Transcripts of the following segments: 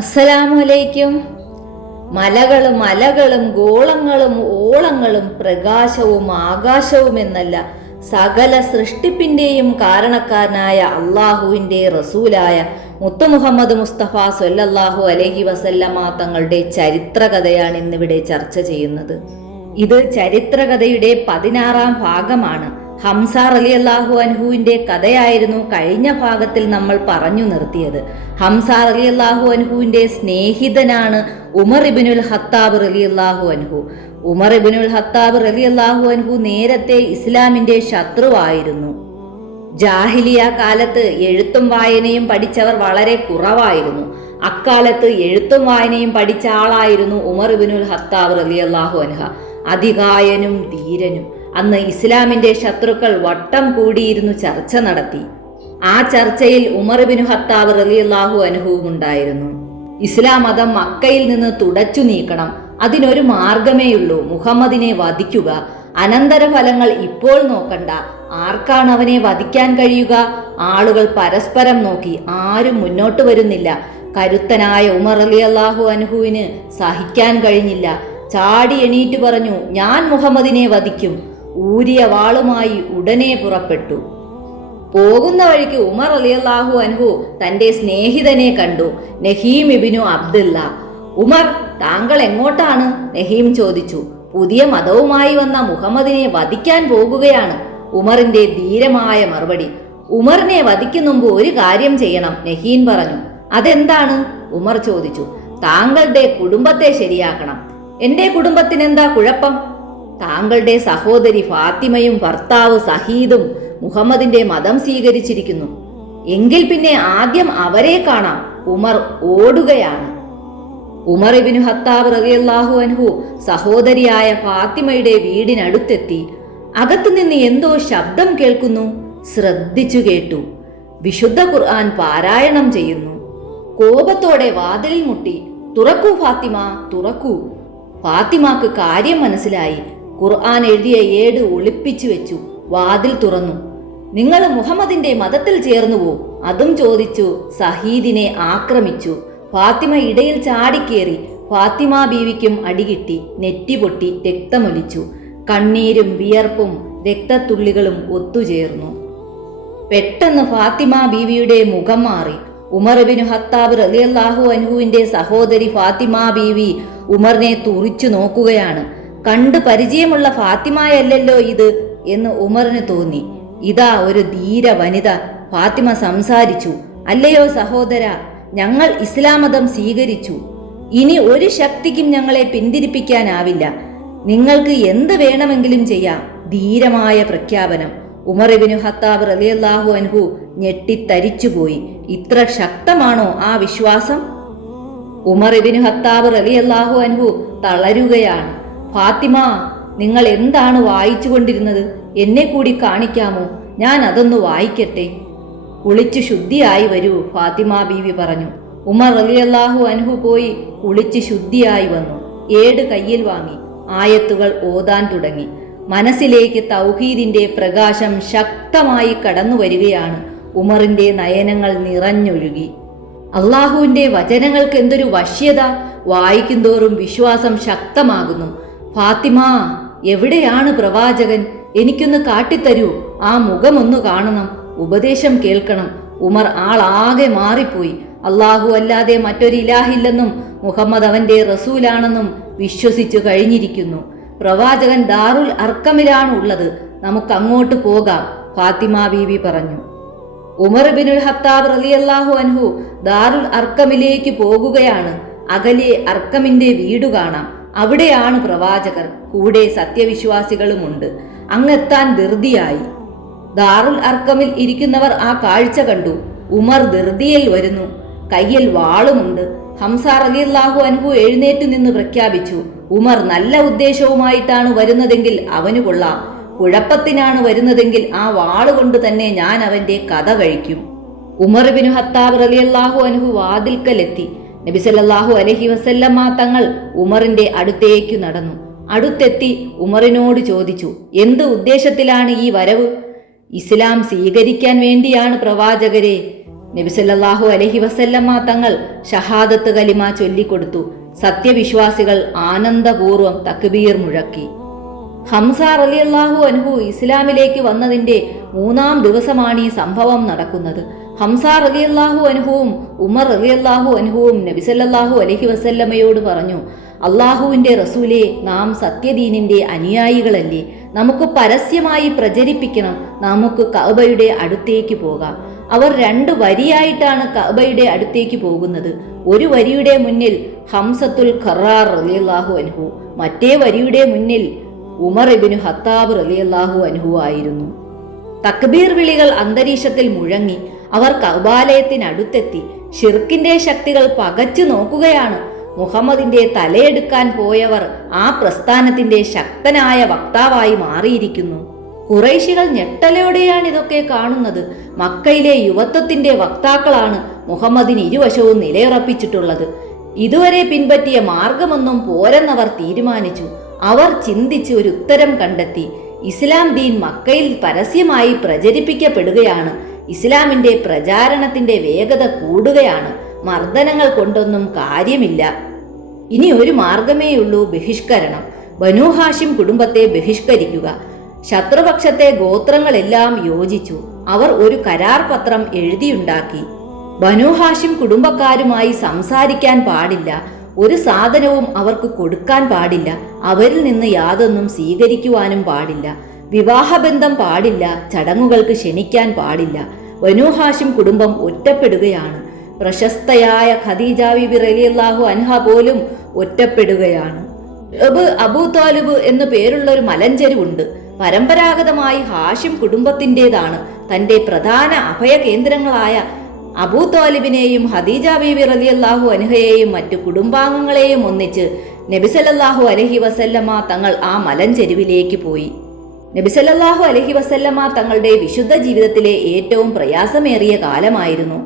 അസ്സലാമലൈക്കും. മലകളും അലകളും ഗോളങ്ങളും ഓളങ്ങളും പ്രകാശവും ആകാശവും എന്നല്ല സകല സൃഷ്ടിപ്പിന്റെയും കാരണക്കാരനായ അള്ളാഹുവിന്റെ റസൂലായ മുത്തു മുഹമ്മദ് മുസ്തഫ സ്വല്ലല്ലാഹു അലൈഹി വസല്ലമ തങ്ങളുടെ ചരിത്രകഥയാണ് ഇന്നിവിടെ ചർച്ച ചെയ്യുന്നത്. ഇത് ചരിത്രകഥയുടെ 16-ാം ഭാഗമാണ്. ഹംസ റളിയല്ലാഹു അൻഹുവിന്റെ കഥയായിരുന്നു കഴിഞ്ഞ ഭാഗത്തിൽ നമ്മൾ പറഞ്ഞു നിർത്തിയത്. ഹംസ റളിയല്ലാഹു അൻഹുവിന്റെ സ്നേഹിതനാണ് ഉമർ ഇബ്നുൽ ഖത്താബ് റളിയല്ലാഹു അൻഹു. ഉമർ ഇബ്നുൽ ഖത്താബ് റളിയല്ലാഹു അൻഹു നേരത്തെ ഇസ്ലാമിന്റെ ശത്രുവായിരുന്നു. ജാഹിലിയ കാലത്ത് എഴുത്തും വായനയും പഠിച്ചവർ വളരെ കുറവായിരുന്നു. അക്കാലത്ത് എഴുത്തും വായനയും പഠിച്ച ആളായിരുന്നു ഉമർ ഇബ്നുൽ ഖത്താബ് റളിയല്ലാഹു അൻഹു. അതികായനും ധീരനും. അന്ന് ഇസ്ലാമിന്റെ ശത്രുക്കൾ വട്ടം കൂടിയിരുന്നു ചർച്ച നടത്തി. ആ ചർച്ചയിൽ ഉമർ ഇബ്നു ഖത്താബ് റളിയല്ലാഹു അൻഹുവും ഉണ്ടായിരുന്നു. ഇസ്ലാം മതം മക്കയിൽ നിന്ന് തുടച്ചു നീക്കണം. അതിനൊരു മാർഗമേയുള്ളൂ, മുഹമ്മദിനെ വധിക്കുക. അനന്തരഫലങ്ങൾ ഇപ്പോൾ നോക്കണ്ട. ആർക്കാണ് അവനെ വധിക്കാൻ കഴിയുക? ആളുകൾ പരസ്പരം നോക്കി. ആരും മുന്നോട്ട് വരുന്നില്ല. കരുത്തനായ ഉമർ റളിയല്ലാഹു അൻഹുവിന് സഹിക്കാൻ കഴിഞ്ഞില്ല. ചാടി എണീറ്റ് പറഞ്ഞു, ഞാൻ മുഹമ്മദിനെ വധിക്കും. ഊരിയ വാളുമായി ഉടനെ പുറപ്പെട്ടു. പോകുന്ന വഴിക്ക് ഉമർ റളിയല്ലാഹു അൻഹു തന്റെ സ്നേഹിതനെ കണ്ടു, നഹീം ഇബ്നു അബ്ദുല്ല. ഉമർ, താങ്കൾ എങ്ങോട്ടാണ്? നഹീം ചോദിച്ചു. പുതിയ മതവുമായി വന്ന മുഹമ്മദിനെ വധിക്കാൻ പോകുകയാണ്. ഉമറിന്റെ ധീരമായ മറുപടി. ഉമറിനെ വധിക്കും മുമ്പ് ഒരു കാര്യം ചെയ്യണം, നഹീം പറഞ്ഞു. അതെന്താണ്? ഉമർ ചോദിച്ചു. താങ്കളുടെ കുടുംബത്തെ ശരിയാക്കണം. എന്റെ കുടുംബത്തിനെന്താ കുഴപ്പം? താങ്കളുടെ സഹോദരി ഫാത്തിമയും ഭർത്താവ് സഹീദും മുഹമ്മദിന്റെ മതം സ്വീകരിച്ചിരിക്കുന്നു. എങ്കിൽ പിന്നെ ആദ്യം അവരെ കാണാം. ഉമർ ഓടുകയാണ്. ഉമർ ഇബ്നു ഖത്താബ് റളിയല്ലാഹു അൻഹു സഹോദരിയായ ഫാത്തിമയുടെ വീടിനടുത്തെത്തി. അകത്തുനിന്ന് എന്തോ ശബ്ദം കേൾക്കുന്നു. ശ്രദ്ധിച്ചു കേട്ടു. വിശുദ്ധ ഖുർആൻ പാരായണം ചെയ്യുന്നു. കോപത്തോടെ വാതിലിൽ മുട്ടി. തുറക്കൂ ഫാത്തിമ, തുറക്കൂ. ഫാത്തിമാക്ക് കാര്യം മനസ്സിലായി. ഖുർആൻ എഴുതിയ ഏട് ഒളിപ്പിച്ചു വെച്ചു. വാതിൽ തുറന്നു. നിങ്ങൾ മുഹമ്മദിന്റെ മതത്തിൽ ചേർന്നുവോ? അതും ചോദിച്ചു. സഹീദിനെ ആക്രമിച്ചു. ഫാത്തിമ ഇടയിൽ ചാടിക്കേറി. ഫാത്തിമ ബീവിക്കും അടികിട്ടി. നെറ്റി പൊട്ടി രക്തമൊലിച്ചു. കണ്ണീരും വിയർപ്പും രക്തത്തുള്ളികളും ഒത്തുചേർന്നു. പെട്ടെന്ന് ഫാത്തിമ ബീവിയുടെ മുഖം മാറി. ഉമർ ഇബ്നു ഖത്താബ് റളിയല്ലാഹു അൻഹുവിന്റെ സഹോദരി ഫാത്തിമ ബീവി ഉമറിനെ തുറിച്ചു നോക്കുകയാണ്. കണ്ട് പരിചയമുള്ള ഫാത്തിമയല്ലല്ലോ ഇത് എന്ന് ഉമറിന് തോന്നി. ഇതാ ഒരു ധീര വനിത. ഫാത്തിമ സംസാരിച്ചു. അല്ലയോ സഹോദര, ഞങ്ങൾ ഇസ്ലാം മതം സ്വീകരിച്ചു. ഇനി ഒരു ശക്തിക്കും ഞങ്ങളെ പിന്തിരിപ്പിക്കാനാവില്ല. നിങ്ങൾക്ക് എന്ത് വേണമെങ്കിലും ചെയ്യാം. ധീരമായ പ്രഖ്യാപനം. ഉമർ ഇബ്നു ഖത്താബ് റളിയല്ലാഹു അൻഹു ഞെട്ടിത്തരിച്ചുപോയി. ഇത്ര ശക്തമാണോ ആ വിശ്വാസം? ഉമർ ഇബ്നു ഖത്താബ് റളിയല്ലാഹു അൻഹു തളരുകയാണ്. ഫാത്തിമ, നിങ്ങൾ എന്താണ് വായിച്ചു കൊണ്ടിരുന്നത്? എന്നെ കൂടി കാണിക്കാമോ? ഞാൻ അതൊന്ന് വായിക്കട്ടെ. കുളിച്ചു ശുദ്ധിയായി വരൂ, ഫാത്തിമ ബീവി പറഞ്ഞു. ഉമർ റളിയല്ലാഹു അൻഹു പോയി കുളിച്ച് ശുദ്ധിയായി വന്നു. ഏട് കയ്യിൽ വാങ്ങി ആയത്തുകൾ ഓതാൻ തുടങ്ങി. മനസ്സിലേക്ക് തൗഹീദിന്റെ പ്രകാശം ശക്തമായി കടന്നു വരികയാണ്. ഉമറിന്റെ നയനങ്ങൾ നിറഞ്ഞൊഴുകി. അള്ളാഹുവിന്റെ വചനങ്ങൾക്ക് എന്തൊരു വശ്യത! വായിക്കുന്തോറും വിശ്വാസം ശക്തമാകുന്നു. ഫാത്തിമ, എവിടെയാണ് പ്രവാചകൻ? എനിക്കൊന്ന് കാട്ടിത്തരൂ. ആ മുഖമൊന്നു കാണണം, ഉപദേശം കേൾക്കണം. ഉമർ ആളാകെ മാറിപ്പോയി. അള്ളാഹു അല്ലാതെ മറ്റൊരു ഇലാഹില്ലെന്നും മുഹമ്മദ് അവന്റെ റസൂലാണെന്നും വിശ്വസിച്ചു കഴിഞ്ഞിരിക്കുന്നു. പ്രവാചകൻ ദാറുൽ അർക്കമിലാണ് ഉള്ളത്. നമുക്ക് അങ്ങോട്ട് പോകാം, ഫാത്തിമ ബീവി പറഞ്ഞു. ഉമർ ഇബ്നുൽ ഖത്താബ് റളിയല്ലാഹു അൻഹു ദാറുൽ അർക്കമിലേക്ക് പോകുകയാണ്. അകലെ അർക്കമിന്റെ വീട് കാണാം. അവിടെയാണ് പ്രവാചകർ. കൂടെ സത്യവിശ്വാസികളുമുണ്ട്. അങ്ങെത്താൻ ധൃതിയായി. ദാറുൽ അർക്കമിൽ ഇരിക്കുന്നവർ ആ കാഴ്ച കണ്ടു. ഉമർ ധൃതിയിൽ വരുന്നു. കയ്യിൽ വാളുമുണ്ട്. ഹംസ റളിയല്ലാഹു അൻഹു എഴുന്നേറ്റ് നിന്ന് പ്രഖ്യാപിച്ചു, ഉമർ നല്ല ഉദ്ദേശവുമായിട്ടാണ് വരുന്നതെങ്കിൽ അവന് കൊള്ളാം. കുഴപ്പത്തിനാണ് വരുന്നതെങ്കിൽ ആ വാളുകൊണ്ട് തന്നെ ഞാൻ അവന്റെ കഥ കഴിക്കും. ഉമർ ഇബ്നു ഖത്താബ് റളിയല്ലാഹു അൻഹു വാതിൽക്കലെത്തി. നബി സല്ലല്ലാഹു അലൈഹി വസല്ലമ തങ്ങൾ ഉമറിന്റെ അടുത്തേക്ക് നടന്നു. അടുത്തെത്തി ഉമറിനോട് ചോദിച്ചു, എന്ത് ഉദ്ദേശത്തിലാണ് ഈ വരവ്? ഇസ്ലാം സ്വീകരിക്കാൻ വേണ്ടിയാണ് പ്രവാചകരെ. നബി സല്ലല്ലാഹു അലൈഹി വസല്ലമ തങ്ങൾ ഷഹാദത്ത് കലിമ ചൊല്ലിക്കൊടുത്തു. സത്യവിശ്വാസികൾ ആനന്ദപൂർവ്വം തക്ബീർ മുഴക്കി. ഹംസ റളിയല്ലാഹു അൻഹു ഇസ്ലാമിലേക്ക് വന്നതിന്റെ 3-ാം ദിവസമാണ് ഈ സംഭവം നടക്കുന്നത്. ഹംസ റളിയല്ലാഹു അൻഹുവും ഉമർ റളിയല്ലാഹു അൻഹുവും നബി സല്ലല്ലാഹു അലൈഹി വസല്ലമയോട് പറഞ്ഞു, അള്ളാഹുവിന്റെ റസൂലേ, നാം സത്യദീനിന്റെ അനുയായികളല്ലേ, നമുക്ക് പരസ്യമായി പ്രചരിപ്പിക്കണം, നമുക്ക് കഅബയുടെ അടുത്തേക്ക് പോകാം. അവർ 2 വരിയായിട്ടാണ് കഅബയുടെ അടുത്തേക്ക് പോകുന്നത്. ഒരു വരിയുടെ മുന്നിൽ ഹംസത്തുൽ ഖറാർ റളിയല്ലാഹു അൻഹു, മറ്റേ വരിയുടെ മുന്നിൽ ഉമർ ഇബ്നു ഖത്താബ് റളിയല്ലാഹു അൻഹു ആയിരുന്നു. തക്ബീർ വിളികൾ അന്തരീക്ഷത്തിൽ മുഴങ്ങി. അവർ കഅബാലയത്തിനടുത്തെത്തി. ഷിർക്കിന്റെ ശക്തികൾ പകച്ചു നോക്കുകയാണ്. മുഹമ്മദിന്റെ തലയെടുക്കാൻ പോയവർ ആ പ്രസ്ഥാനത്തിന്റെ ശക്തനായ വക്താവായി മാറിയിരിക്കുന്നു. ഖുറൈശികൾ ഞെട്ടലോടെയാണ് ഇതൊക്കെ കാണുന്നത്. മക്കയിലെ യുവത്വത്തിന്റെ വക്താക്കളാണ് മുഹമ്മദിന് ഇരുവശവും നിലയുറപ്പിച്ചിട്ടുള്ളത്. ഇതുവരെ പിൻപറ്റിയ മാർഗമൊന്നും പോരെന്നവർ തീരുമാനിച്ചു. അവർ ചിന്തിച്ച് ഒരു ഉത്തരം കണ്ടെത്തി. ഇസ്ലാം ദീൻ മക്കയിൽ പരസ്യമായി പ്രചരിപ്പിക്കപ്പെടുകയാണ്. ഇസ്ലാമിന്റെ പ്രചാരണത്തിന്റെ വേഗത കൂടുകയാണ്. മർദ്ദനങ്ങൾ കൊണ്ടൊന്നും കാര്യമില്ല. ഇനി ഒരു മാർഗമേയുള്ളൂ, ബഹിഷ്കരണം. ബനൂ ഹാഷിം കുടുംബത്തെ ബഹിഷ്കരിക്കുക. ശത്രുപക്ഷത്തെ ഗോത്രങ്ങളെല്ലാം യോജിച്ചു. അവർ ഒരു കരാർ പത്രം എഴുതിയുണ്ടാക്കി. ബനൂ ഹാഷിം കുടുംബക്കാരുമായി സംസാരിക്കാൻ പാടില്ല, ഒരു സാധനവും അവർക്ക് കൊടുക്കാൻ പാടില്ല, അവരിൽ നിന്ന് യാതൊന്നും സ്വീകരിക്കുവാനും പാടില്ല, വിവാഹബന്ധം പാടില്ല, ചടങ്ങുകൾക്ക് ക്ഷണിക്കാൻ പാടില്ല. ബനൂ ഹാഷിം കുടുംബം ഒറ്റപ്പെടുകയാണ്. പ്രശസ്തയായ ഖദീജ ബീബി റളിയല്ലാഹു അൻഹ പോലും ഒറ്റപ്പെടുകയാണ്. അബൂ താലിബ് എന്നു പേരുള്ള ഒരു മലഞ്ചെരുവുണ്ട്. പരമ്പരാഗതമായി ഹാഷിം കുടുംബത്തിൻ്റെതാണ്. തന്റെ പ്രധാന അഭയ കേന്ദ്രങ്ങളായ അബൂ താലിബിനെയും ഖദീജ ബീബി റളിയല്ലാഹു അൻഹയെയും മറ്റു കുടുംബാംഗങ്ങളെയും ഒന്നിച്ച് നബി സല്ലല്ലാഹു അലൈഹി വസല്ലമ തങ്ങൾ ആ മലഞ്ചെരുവിലേക്ക് പോയി. നബി സല്ലല്ലാഹു അലൈഹി വസല്ലമ തങ്ങളുടെ വിശുദ്ധ ജീവിതത്തിലെ ഏറ്റവും പ്രയാസമേറിയ കാലമായിരുന്നു.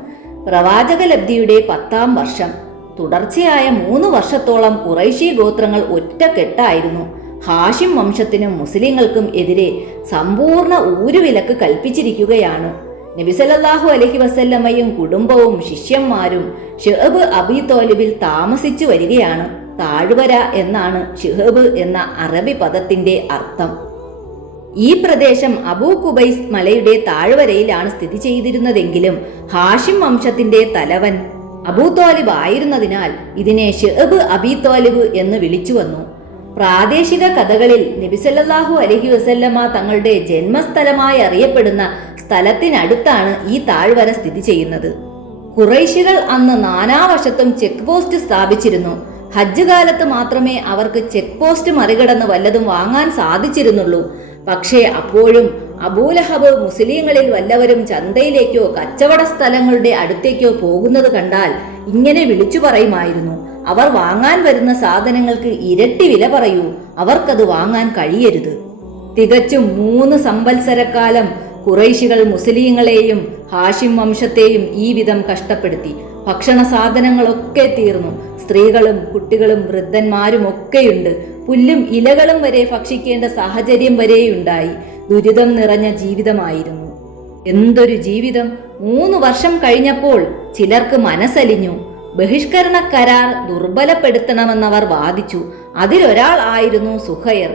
പ്രവാചക ലബ്ധിയുടെ 10-ാം വർഷം. തുടർച്ചയായ 3 വർഷത്തോളം ഖുറൈശി ഗോത്രങ്ങൾ ഒറ്റക്കെട്ടായിരുന്നു. ഹാഷിം വംശത്തിനും മുസ്ലിങ്ങൾക്കും എതിരെ സമ്പൂർണ്ണ ഊരുവിലക്ക് കൽപ്പിച്ചിരിക്കുകയാണ്. നബി സല്ലല്ലാഹു അലൈഹി വസല്ലമയും കുടുംബവും ശിഷ്യന്മാരും ഷിഅബ് അബീ ത്വാലിബിൽ താമസിച്ചു വരികയാണ്. താഴ്വര എന്നാണ് ഷിഅബ് എന്ന അറബി പദത്തിന്റെ അർത്ഥം. ഈ പ്രദേശം അബൂ ഖുബൈസ് മലയുടെ താഴ്വരയിലാണ് സ്ഥിതി ചെയ്തിരുന്നതെങ്കിലും ഹാഷിം വംശത്തിന്റെ തലവൻ അബൂ ത്വാലിബ് ആയിരുന്നതിനാൽ ഇതിനെ ഷിഅബ് അബീ ത്വാലിബ് എന്ന് വിളിച്ചു വന്നു. പ്രാദേശിക കഥകളിൽ നബി സല്ലല്ലാഹു അലൈഹി വസല്ലമ തങ്ങളുടെ ജന്മസ്ഥലമായി അറിയപ്പെടുന്ന സ്ഥലത്തിനടുത്താണ് ഈ താഴ്വര സ്ഥിതി ചെയ്യുന്നത്. ഖുറൈശികൾ അന്ന് നാനാവശത്തും ചെക്ക് പോസ്റ്റ് സ്ഥാപിച്ചിരുന്നു. ഹജ്ജ് കാലത്ത് മാത്രമേ അവർക്ക് ചെക്ക് പോസ്റ്റ് മറികടന്ന് വല്ലതും വാങ്ങാൻ സാധിച്ചിരുന്നുള്ളൂ. പക്ഷേ അപ്പോഴും അബൂലഹബ് മുസ്ലിങ്ങളിൽ വല്ലവരും ചന്തയിലേക്കോ കച്ചവട സ്ഥലങ്ങളുടെ അടുത്തേക്കോ പോകുന്നത് കണ്ടാൽ ഇങ്ങനെ വിളിച്ചു പറയുമായിരുന്നു, അവർ വാങ്ങാൻ വരുന്ന സാധനങ്ങൾക്ക് ഇരട്ടി വില പറയൂ, അവർക്കത് വാങ്ങാൻ കഴിയരുത്. തികച്ചും 3 സംവത്സരക്കാലം ഖുറൈശികൾ മുസ്ലിങ്ങളെയും ഹാഷിം വംശത്തെയും ഈ വിധം കഷ്ടപ്പെടുത്തി. ഭക്ഷണ സാധനങ്ങളൊക്കെ തീർന്നു. സ്ത്രീകളും കുട്ടികളും വൃദ്ധന്മാരും ഒക്കെയുണ്ട്. പുല്ലും ഇലകളും വരെ ഭക്ഷിക്കേണ്ട സാഹചര്യം വരെയുണ്ടായി. ദുരിതം നിറഞ്ഞ ജീവിതമായിരുന്നു. എന്തൊരു ജീവിതം! 3 വർഷം കഴിഞ്ഞപ്പോൾ ചിലർക്ക് മനസ്സലിഞ്ഞു. ബഹിഷ്കരണ കരാർ ദുർബലപ്പെടുത്തണമെന്നവർ വാദിച്ചു. അതിലൊരാൾ ആയിരുന്നു സുഹൈർ.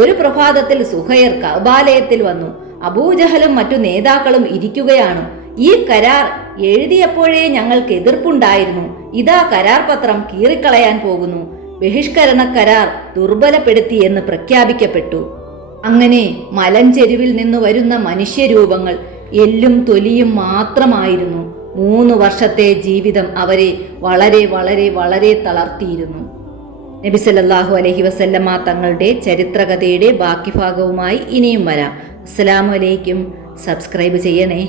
ഒരു പ്രഭാതത്തിൽ സുഹൈർ കഅബാലയത്തിൽ വന്നു. അബൂജഹലും മറ്റു നേതാക്കളും ഇരിക്കുകയാണ്. ഈ കരാർ എഴുതിയപ്പോഴേ ഞങ്ങൾക്ക് എതിർപ്പുണ്ടായിരുന്നു. ഇതാ കരാർ പത്രം കീറിക്കളയാൻ പോകുന്നു. ബഹിഷ്കരണ കരാർ ദുർബലപ്പെടുത്തി എന്ന് പ്രഖ്യാപിക്കപ്പെട്ടു. അങ്ങനെ മലഞ്ചെരുവിൽ നിന്ന് വരുന്ന മനുഷ്യരൂപങ്ങൾ എല്ലും തൊലിയും മാത്രമായിരുന്നു. 3 വർഷത്തെ ജീവിതം അവരെ വളരെ വളരെ വളരെ തളർത്തിയിരുന്നു. നബി സല്ലല്ലാഹു അലൈഹി വസല്ലമ തങ്ങളുടെ ചരിത്രകഥയുടെ ബാക്കി ഭാഗവുമായി ഇനിയും വരാം. അസ്സലാമു അലൈക്കും. സബ്സ്ക്രൈബ് ചെയ്യണേ.